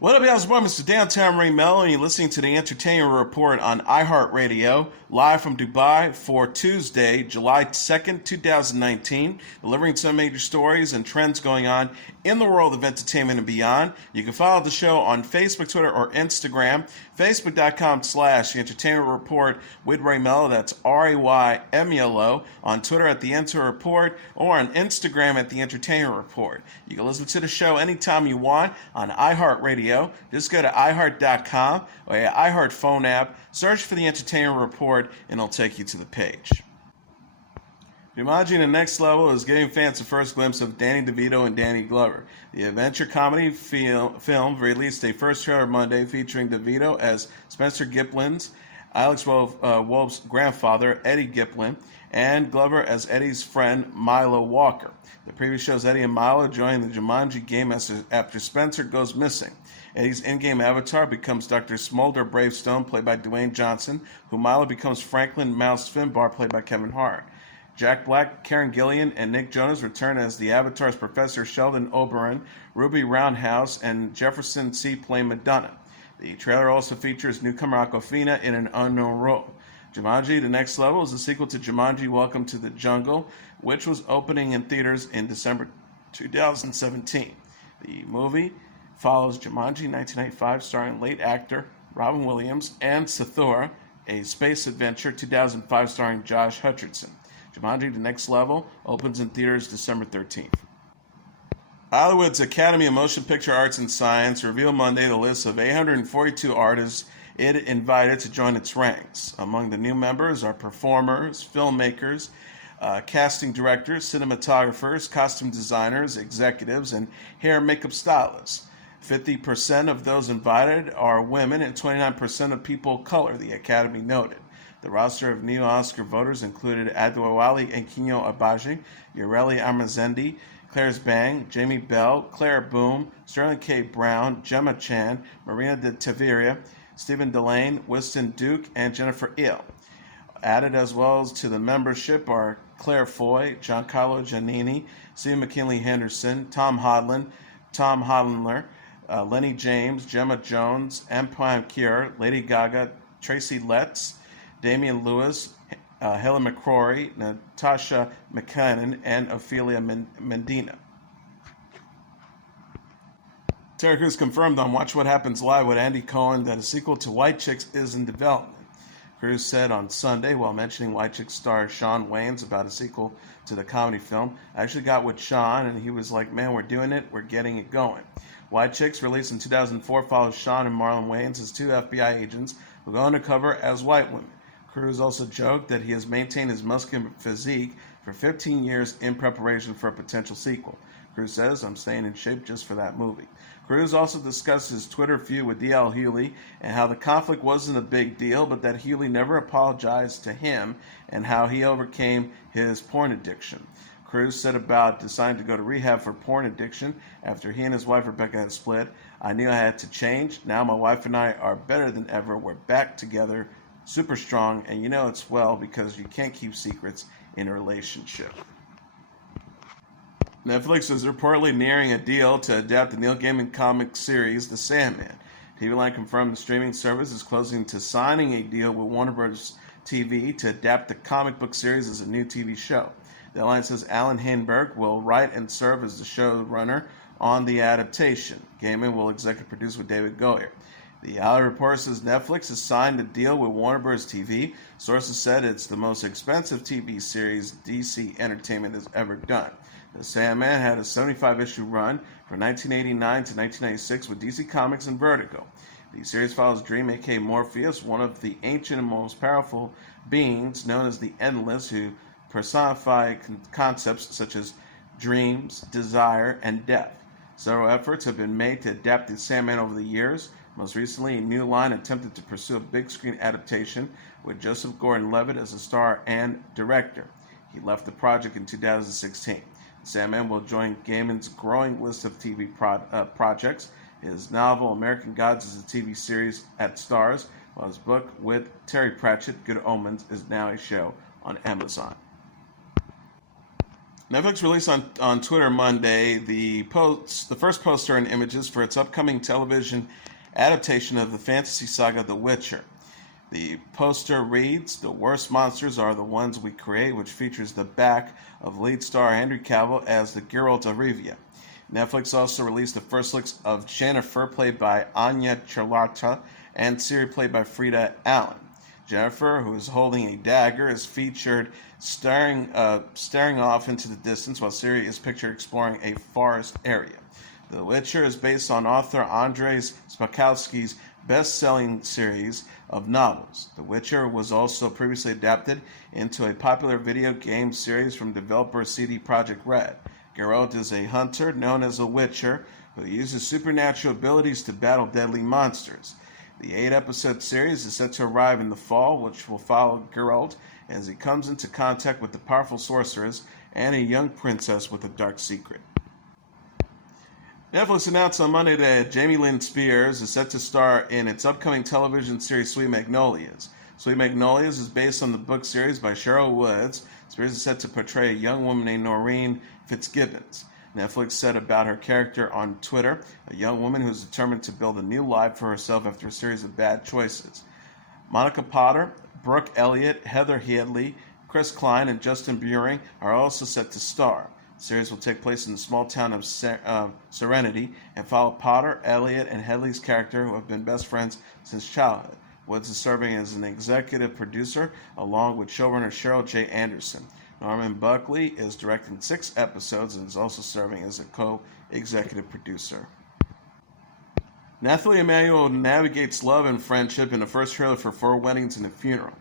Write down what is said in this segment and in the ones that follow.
What up, y'all? It's Mr. Downtown Ray Melo, and you're listening to the Entertainment Report on iHeartRadio, live from Dubai for Tuesday, July 2nd, 2019, delivering some major stories and trends going on in the world of entertainment and beyond. You can follow the show on Facebook, Twitter, or Instagram. Facebook.com/The Entertainment Report with Ray Melo, that's RAYMELO, on Twitter at The Enter Report, or on Instagram at The Entertainment Report. You can listen to the show anytime you want on iHeartRadio. Just go to iHeart.com or your iHeart phone app, search for The Entertainment Report, and it'll take you to the page. Jumanji: The Next Level is giving fans a first glimpse of Danny DeVito and Danny Glover. The adventure comedy film released a first trailer Monday featuring DeVito as Spencer Giplin's, Alex Wolff's grandfather, Eddie Giplin, and Glover as Eddie's friend, Milo Walker. The preview shows Eddie and Milo joining the Jumanji game after Spencer goes missing. Eddie's in-game avatar becomes Dr. Smolder Bravestone, played by Dwayne Johnson, who Milo becomes Franklin Mouse Finbar, played by Kevin Hart. Jack Black, Karen Gillan, and Nick Jonas return as the Avatar's Professor Sheldon Oberon, Ruby Roundhouse, and Jefferson C. playing Madonna. The trailer also features newcomer Awkwafina in an unknown role. Jumanji: The Next Level is a sequel to Jumanji: Welcome to the Jungle, which was opening in theaters in December 2017. The movie follows Jumanji 1995, starring late actor Robin Williams, and Zathura, a space adventure 2005, starring Josh Hutcherson. Jumanji: The Next Level opens in theaters December 13th. Hollywood's Academy of Motion Picture Arts and Science revealed Monday the list of 842 artists it invited to join its ranks. Among the new members are performers, filmmakers, casting directors, cinematographers, costume designers, executives, and hair and makeup stylists. 50% of those invited are women and 29% of people of color, the Academy noted. The roster of new Oscar voters included Adewale Akinyo Abaji, Yareli Amazendi, Claire Bang, Jamie Bell, Claire Boom, Sterling K. Brown, Gemma Chan, Marina de Tavira, Stephen Delane, Winston Duke, and Jennifer Eel. Added as well as to the membership are Claire Foy, Giancarlo Giannini, Steve McKinley Henderson, Tom Hodlner, Lenny James, Gemma Jones, Empire Cure, Lady Gaga, Tracy Letts, Damian Lewis, Helen McCrory, Natasha McKinnon, and Ophelia Medina. Terry Crews confirmed on Watch What Happens Live with Andy Cohen that a sequel to White Chicks is in development. Crews said on Sunday, while mentioning White Chicks star Shawn Wayans about a sequel to the comedy film, "I actually got with Shawn and he was like, man, we're doing it, we're getting it going." White Chicks, released in 2004, follows Shawn and Marlon Wayans as two FBI agents who go undercover as white women. Crews also joked that he has maintained his muscular physique for 15 years in preparation for a potential sequel. Crews says, "I'm staying in shape just for that movie." Crews also discussed his Twitter feud with D.L. Hewley and how the conflict wasn't a big deal, but that Hewley never apologized to him and how he overcame his porn addiction. Crews said about deciding to go to rehab for porn addiction after he and his wife Rebecca had split, "I knew I had to change. Now my wife and I are better than ever. We're back together, super strong, and you know it's well because you can't keep secrets in a relationship." Netflix is reportedly nearing a deal to adapt the Neil Gaiman comic series, The Sandman. TV Line confirmed the streaming service is closing to signing a deal with Warner Bros. TV to adapt the comic book series as a new TV show. The line says Alan Heinberg will write and serve as the showrunner on the adaptation. Gaiman will executive produce with David Goyer. The Alley Report says Netflix has signed a deal with Warner Bros. TV. Sources said it's the most expensive TV series DC Entertainment has ever done. The Sandman had a 75-issue run from 1989 to 1996 with DC Comics and Vertigo. The series follows Dream, aka Morpheus, one of the ancient and most powerful beings known as the Endless, who personify concepts such as dreams, desire, and death. Several efforts have been made to adapt the Sandman over the years. Most recently, New Line attempted to pursue a big screen adaptation with Joseph Gordon-Levitt as a star and director. He left the project in 2016. Sandman will join Gaiman's growing list of TV projects. His novel American Gods is a TV series at Starz, while his book with Terry Pratchett, Good Omens, is now a show on Amazon. Netflix released on Twitter Monday the first poster and images for its upcoming television adaptation of the fantasy saga The Witcher. The poster reads, "The worst monsters are the ones we create," which features the back of lead star Henry Cavill as the Geralt of Rivia. Netflix also released the first looks of Yennefer, played by Anya Charlotta, and Ciri, played by Frida Allen. Yennefer, who is holding a dagger, is featured staring off into the distance, while Ciri is pictured exploring a forest area. The Witcher is based on author Andrzej Sapkowski's best-selling series of novels. The Witcher was also previously adapted into a popular video game series from developer CD Projekt Red. Geralt is a hunter known as a Witcher who uses supernatural abilities to battle deadly monsters. The 8-episode series is set to arrive in the fall, which will follow Geralt as he comes into contact with the powerful sorceress and a young princess with a dark secret. Netflix announced on Monday that Lynn Spears is set to star in its upcoming television series Sweet Magnolias. Sweet Magnolias is based on the book series by Cheryl Woods. Spears is set to portray a young woman named Noreen Fitzgibbons. Netflix said about her character on Twitter, a young woman who is determined to build a new life for herself after a series of bad choices. Monica Potter, Brooke Elliott, Heather Headley, Chris Klein, and Justin Buring are also set to star. The series will take place in the small town of Serenity and follow Potter, Elliott, and Headley's character, who have been best friends since childhood. Woods is serving as an executive producer along with showrunner Cheryl J. Anderson. Norman Buckley is directing 6 episodes and is also serving as a co-executive producer. Nathalie Emmanuel navigates love and friendship in the first trailer for Four Weddings and a Funeral.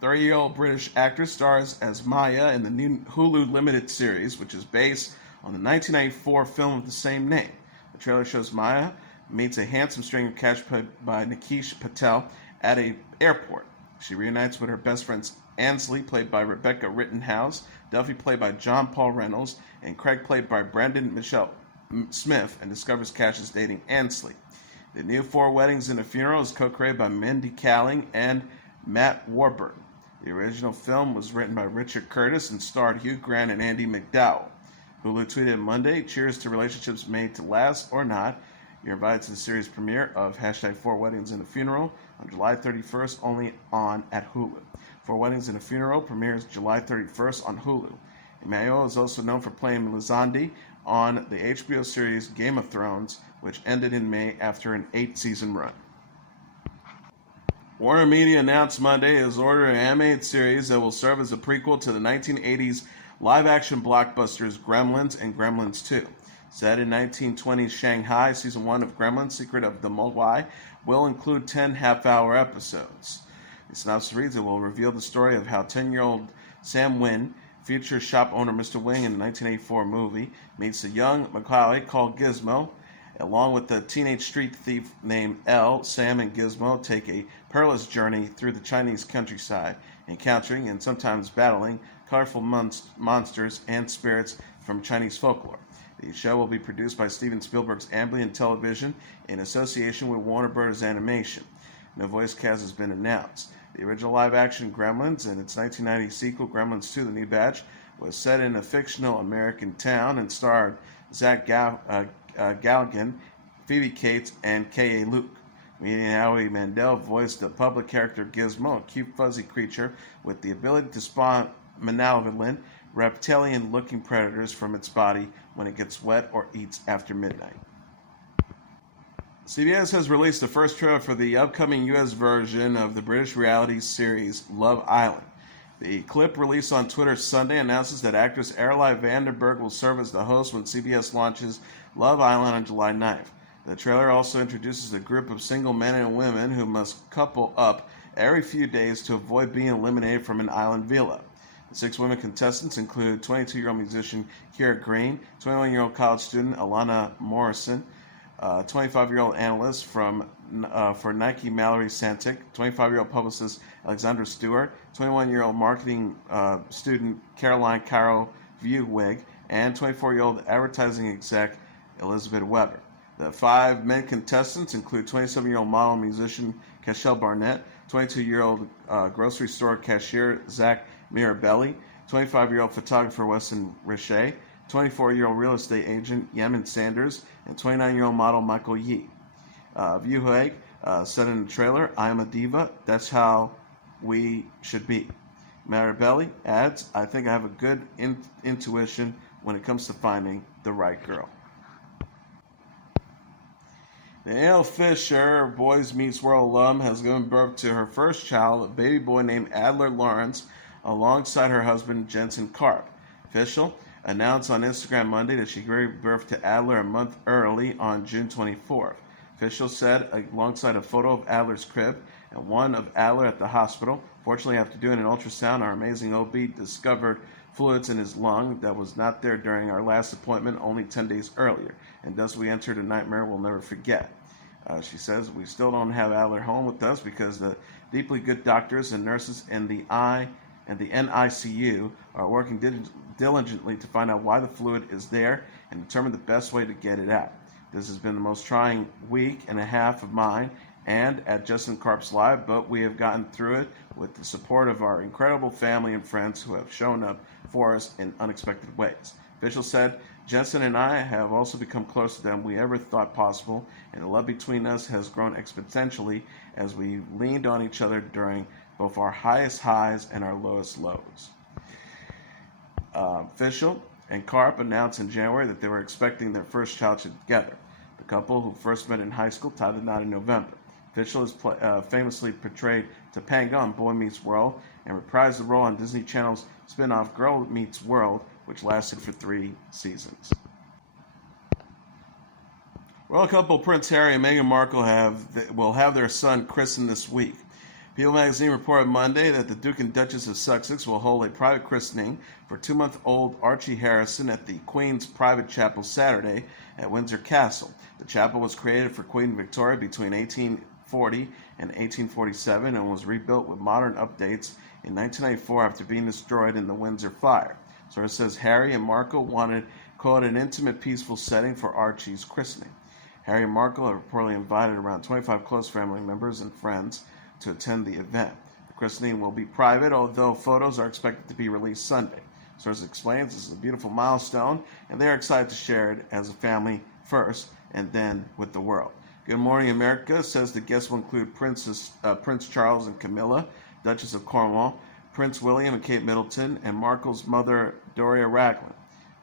30-year-old British actress stars as Maya in the new Hulu limited series, which is based on the 1994 film of the same name. The trailer shows Maya meets a handsome stranger catched by Nikesh Patel at an airport. She reunites with her best friends Ansley, played by Rebecca Rittenhouse, Duffy, played by John Paul Reynolds, and Craig, played by Brendan Michelle Smith, and discovers Cash is dating Ansley. The new Four Weddings and a Funeral is co-created by Mindy Kaling and Matt Warburton. The original film was written by Richard Curtis and starred Hugh Grant and Andy McDowell. Hulu tweeted Monday, "Cheers to relationships made to last or not. You're invited to the series premiere of #Four Weddings and a Funeral on July 31st, only on at Hulu. Four Weddings and a Funeral premieres July 31st on Hulu. Emmanuel is also known for playing Melisandre on the HBO series Game of Thrones, which ended in May after an 8-season run. Warner Media announced Monday it has ordered an animated series that will serve as a prequel to the 1980s live-action blockbusters Gremlins and Gremlins 2. Set in 1920s Shanghai, Season 1 of Gremlins, Secret of the Mogwai will include 10 half-hour episodes. The synopsis reads, it will reveal the story of how 10-year-old Sam Wynn, future shop owner Mr. Wing in the 1984 movie, meets a young Macaulay called Gizmo. Along with a teenage street thief named Elle, Sam and Gizmo take a perilous journey through the Chinese countryside, encountering and sometimes battling colorful monsters and spirits from Chinese folklore. The show will be produced by Steven Spielberg's Amblin Television in association with Warner Bros. Animation. No voice cast has been announced. The original live-action Gremlins and its 1990 sequel, Gremlins 2: The New Batch, was set in a fictional American town and starred Zach Galligan, Phoebe Cates, and K.A. Luke. Comedian Howie Mandel voiced the public character Gizmo, a cute fuzzy creature with the ability to spawn malevolent, reptilian-looking predators from its body when it gets wet or eats after midnight. CBS has released the first trailer for the upcoming U.S. version of the British reality series Love Island. The clip released on Twitter Sunday announces that actress Arielle Vandenberg will serve as the host when CBS launches Love Island on July 9th. The trailer also introduces a group of single men and women who must couple up every few days to avoid being eliminated from an island villa. The 6 women contestants include 22-year-old musician Kira Green, 21-year-old college student Alana Morrison, 25-year-old analyst for Nike Mallory Santic, 25-year-old publicist Alexandra Stewart, 21-year-old marketing student Caroline Carroll Viewwig, and 24-year-old advertising exec Elizabeth Weber. The 5 men contestants include 27-year-old model and musician Cashel Barnett, 22-year-old grocery store cashier Zach Mirabelli, 25-year-old photographer Weston Richey, 24-year-old real estate agent Yemen Sanders, and 29-year-old model Michael Yee. View Haig said in the trailer, "I am a diva. That's how we should be." Maribelli adds, "I think I have a good intuition when it comes to finding the right girl." Danielle Fishel, Boys Meets World alum, has given birth to her first child, a baby boy named Adler Lawrence, alongside her husband Jensen Karp. Fishel announced on Instagram Monday that she gave birth to Adler a month early on June 24th. Fishel said, alongside a photo of Adler's crib and one of Adler at the hospital, "Fortunately, after doing an ultrasound, our amazing OB discovered fluids in his lung that was not there during our last appointment only 10 days earlier, and thus we entered a nightmare we'll never forget." She says, "We still don't have Adler home with us because the deeply good doctors and nurses in the NICU are working diligently to find out why the fluid is there and determine the best way to get it out. This has been the most trying week and a half of mine and at Justin Karp's life, but we have gotten through it with the support of our incredible family and friends who have shown up for us in unexpected ways." Fishel said, "Jensen and I have also become closer than we ever thought possible, and the love between us has grown exponentially as we leaned on each other during both our highest highs and our lowest lows." Fishel and Karp announced in January that they were expecting their first child together. The couple, who first met in high school, tied the knot in November. Fishel is famously portrayed Topanga on Boy Meets World and reprised the role on Disney Channel's spin-off Girl Meets World, which lasted for 3 seasons. Royal couple Prince Harry and Meghan Markle will have their son christened this week. People magazine reported Monday that the Duke and Duchess of Sussex will hold a private christening for 2-month-old Archie Harrison at the Queen's private chapel Saturday at Windsor Castle. The chapel was created for Queen Victoria between 1840 and 1847 and was rebuilt with modern updates in 1994 after being destroyed in the Windsor fire. Source says Harry and Markle wanted, quote, "an intimate, peaceful setting for Archie's christening." Harry and Markle have reportedly invited around 25 close family members and friends to attend the event. The christening will be private, although photos are expected to be released Sunday. Source explains this is a beautiful milestone, and they are excited to share it as a family first, and then with the world. Good Morning America says the guests will include Prince Charles and Camilla, Duchess of Cornwall, Prince William and Kate Middleton, and Markle's mother, Doria Ragland.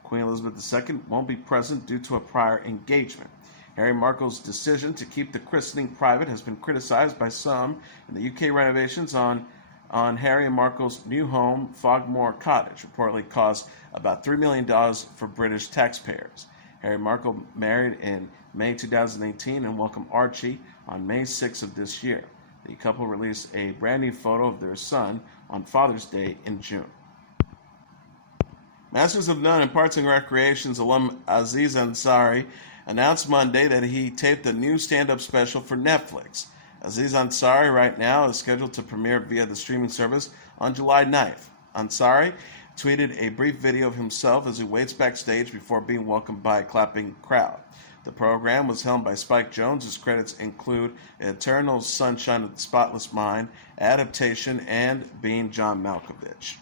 Queen Elizabeth II won't be present due to a prior engagement. Harry Markle's decision to keep the christening private has been criticized by some, and the UK renovations on Harry and Markle's new home, Fogmore Cottage, reportedly cost about $3 million for British taxpayers. Harry and Markle married in May 2018 and welcomed Archie on May 6 of this year. The couple released a brand new photo of their son on Father's Day in June. Masters of None and Parks and Recreations alum Aziz Ansari announced Monday that he taped a new stand-up special for Netflix. Aziz Ansari right now is scheduled to premiere via the streaming service on July 9th. Ansari tweeted a brief video of himself as he waits backstage before being welcomed by a clapping crowd. The program was helmed by Spike Jonze, whose credits include Eternal Sunshine of the Spotless Mind, Adaptation, and Being John Malkovich.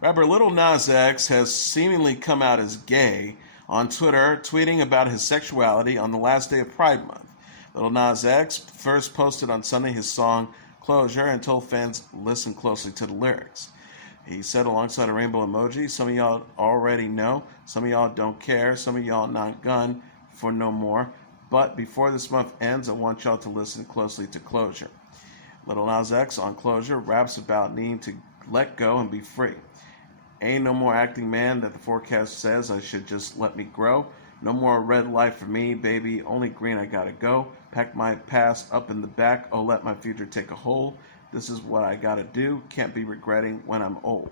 Rapper Lil Nas X has seemingly come out as gay on Twitter, tweeting about his sexuality on the last day of Pride Month. Lil Nas X first posted on Sunday his song Closure and told fans listen closely to the lyrics. He said alongside a rainbow emoji, "Some of y'all already know, some of y'all don't care, some of y'all not gun for no more, but before this month ends, I want y'all to listen closely to Closure." Lil Nas X on Closure raps about needing to let go and be free. "Ain't no more acting, man, that the forecast says I should just let me grow. No more red light for me, baby, only green I gotta go. Pack my past up in the back, oh let my future take a hold. This is what I gotta do, can't be regretting when I'm old."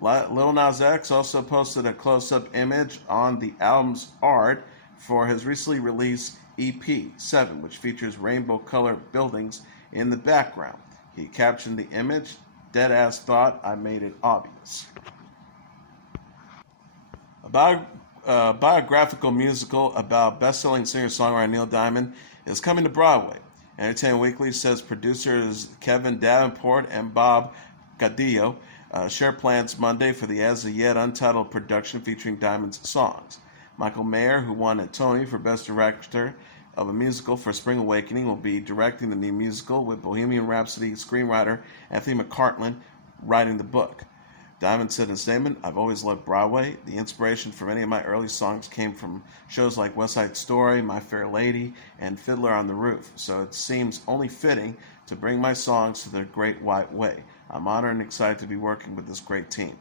Lil Nas X also posted a close-up image on the album's art for his recently released EP, 7, which features rainbow-colored buildings in the background. He captioned the image, "Deadass thought I made it obvious." A biographical musical about best-selling singer-songwriter Neil Gaiman is coming to Broadway. Entertainment Weekly says producers Kevin Davenport and Bob Cadillo shared plans Monday for the as yet untitled production featuring Diamond's songs. Michael Mayer, who won a Tony for Best Director of a Musical for Spring Awakening, will be directing the new musical, with Bohemian Rhapsody screenwriter Anthony McCartland writing the book. Diamond said in a statement, "I've always loved Broadway. The inspiration for many of my early songs came from shows like West Side Story, My Fair Lady, and Fiddler on the Roof, so it seems only fitting to bring my songs to the Great White Way. I'm honored and excited to be working with this great team."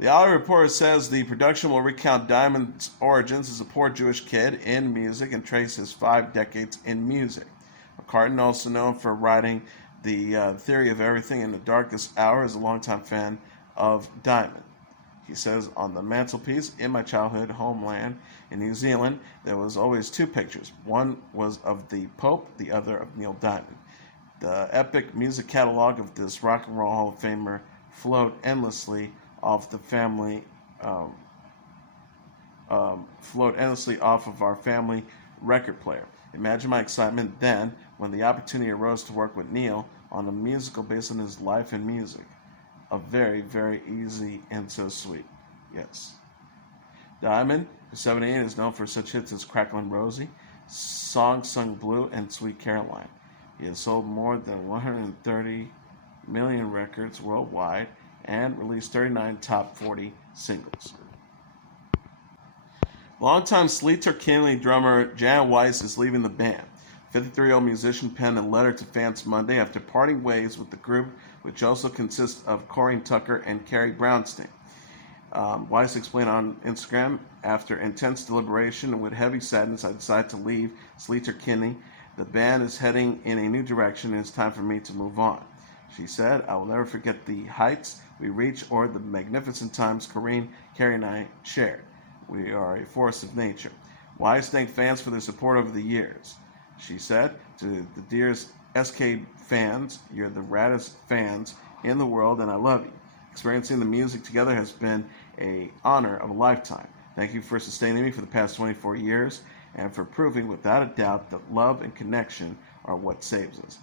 The Hollywood Reporter says the production will recount Diamond's origins as a poor Jewish kid in music and trace his 5 decades in music. McCartney, also known for writing The Theory of Everything in the Darkest Hour, is a longtime fan of Diamond. He says, "On the mantelpiece in my childhood homeland in New Zealand, there was always 2 pictures. One was of the Pope, the other of Neil Diamond. The epic music catalog of this Rock and Roll Hall of Famer flowed endlessly off of our family record player. Imagine my excitement then when the opportunity arose to work with Neil on a musical based on his life and music. A very, very easy and so sweet." Yes. Diamond, who's 78, is known for such hits as Cracklin' Rosie, Song Sung Blue, and Sweet Caroline. He has sold more than 130 million records worldwide and released 39 top 40 singles. Longtime Sleater-Kinney drummer Janet Weiss is leaving the band. 53-year-old musician penned a letter to fans Monday after parting ways with the group, which also consists of Corinne Tucker and Carrie Brownstein. Weiss explained on Instagram, "After intense deliberation and with heavy sadness, I decided to leave Sleater-Kinney. The band is heading in a new direction and it's time for me to move on." She said, "I will never forget the heights we reached or the magnificent times Corinne, Carrie, and I shared. We are a force of nature." Weiss thanked fans for their support over the years. She said, "To the dearest SK fans, you're the raddest fans in the world and I love you. Experiencing the music together has been an honor of a lifetime. Thank you for sustaining me for the past 24 years and for proving without a doubt that love and connection are what saves us."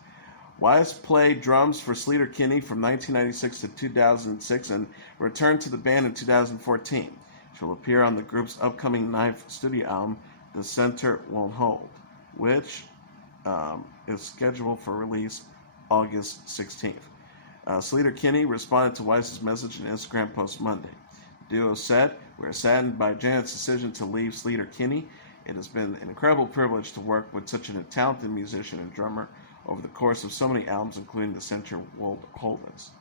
Weiss played drums for Sleater-Kinney from 1996 to 2006 and returned to the band in 2014. She will appear on the group's upcoming 9th studio album, The Center Won't Hold, which is scheduled for release August 16th. Sleater-Kinney responded to Weiss's message in an Instagram post Monday. The duo said, "We are saddened by Janet's decision to leave Sleater-Kinney. It has been an incredible privilege to work with such a talented musician and drummer over the course of so many albums, including The Center Won't Hold Us."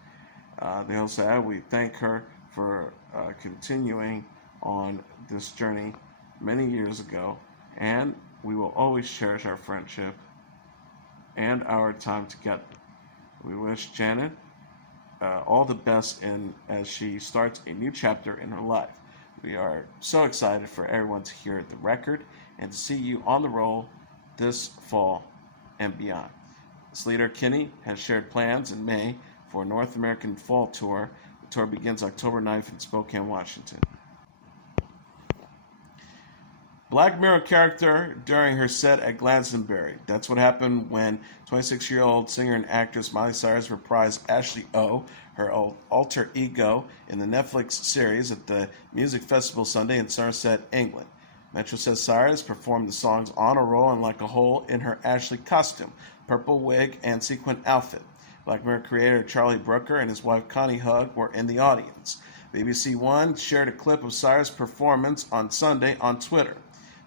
They also said, "We thank her for continuing on this journey many years ago, and we will always cherish our friendship and our time together. We wish Janet all the best as she starts a new chapter in her life. We are so excited for everyone to hear the record and to see you on the roll this fall and beyond." Sleater-Kinney has shared plans in May for a North American fall tour. The tour begins October 9th in Spokane, Washington. Black Mirror character during her set at Glastonbury. That's what happened when 26-year-old singer and actress Miley Cyrus reprised Ashley O, her alter ego, in the Netflix series at the music festival Sunday in Somerset, England. Metro says Cyrus performed the songs on a roll and like a whole in her Ashley costume, purple wig, and sequin outfit. Black Mirror creator Charlie Brooker and his wife Connie Hugg were in the audience. BBC One shared a clip of Cyrus' performance on Sunday on Twitter.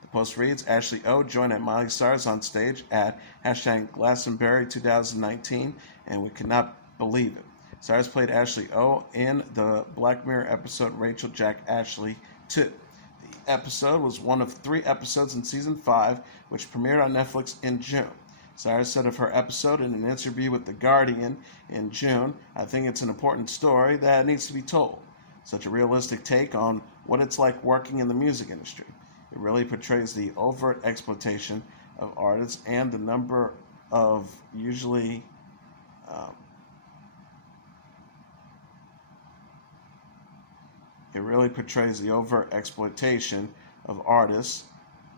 The post reads, "Ashley O joined at Miley Cyrus on stage at #Glastonbury 2019, and we could not believe it." Cyrus played Ashley O in the Black Mirror episode Rachel Jack Ashley 2. The episode was one of 3 episodes in season 5, which premiered on Netflix in June. Cyrus said of her episode in an interview with The Guardian in June, "I think it's an important story that needs to be told. Such a realistic take on what it's like working in the music industry. It really portrays the overt exploitation of artists and the number of usually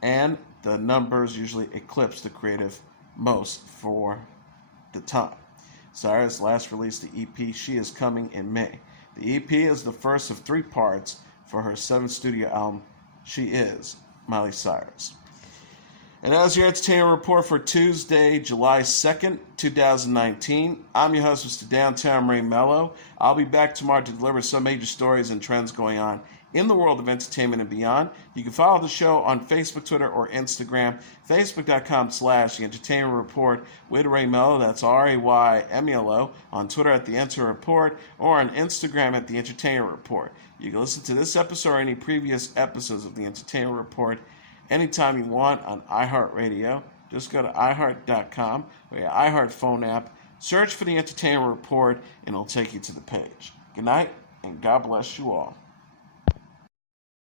and the numbers usually eclipse the creative most for the time." Cyrus last released the EP She Is Coming in May. The EP is the first of 3 parts for her 7th studio album, She Is, Miley Cyrus. And as your entertainment report for Tuesday, July 2nd, 2019, I'm your host, Mr. Downtown Ray Melo. I'll be back tomorrow to deliver some major stories and trends going on in the world of entertainment and beyond. You can follow the show on Facebook, Twitter, or Instagram. Facebook.com/The Entertainment Report with Ray Melo. That's RAYMELO. On Twitter at The Enter Report, or on Instagram at The Entertainment Report. You can listen to this episode or any previous episodes of The Entertainment Report anytime you want on iHeartRadio. Just go to iHeart.com or your iHeart phone app. Search for The Entertainment Report, and it'll take you to the page. Good night, and God bless you all.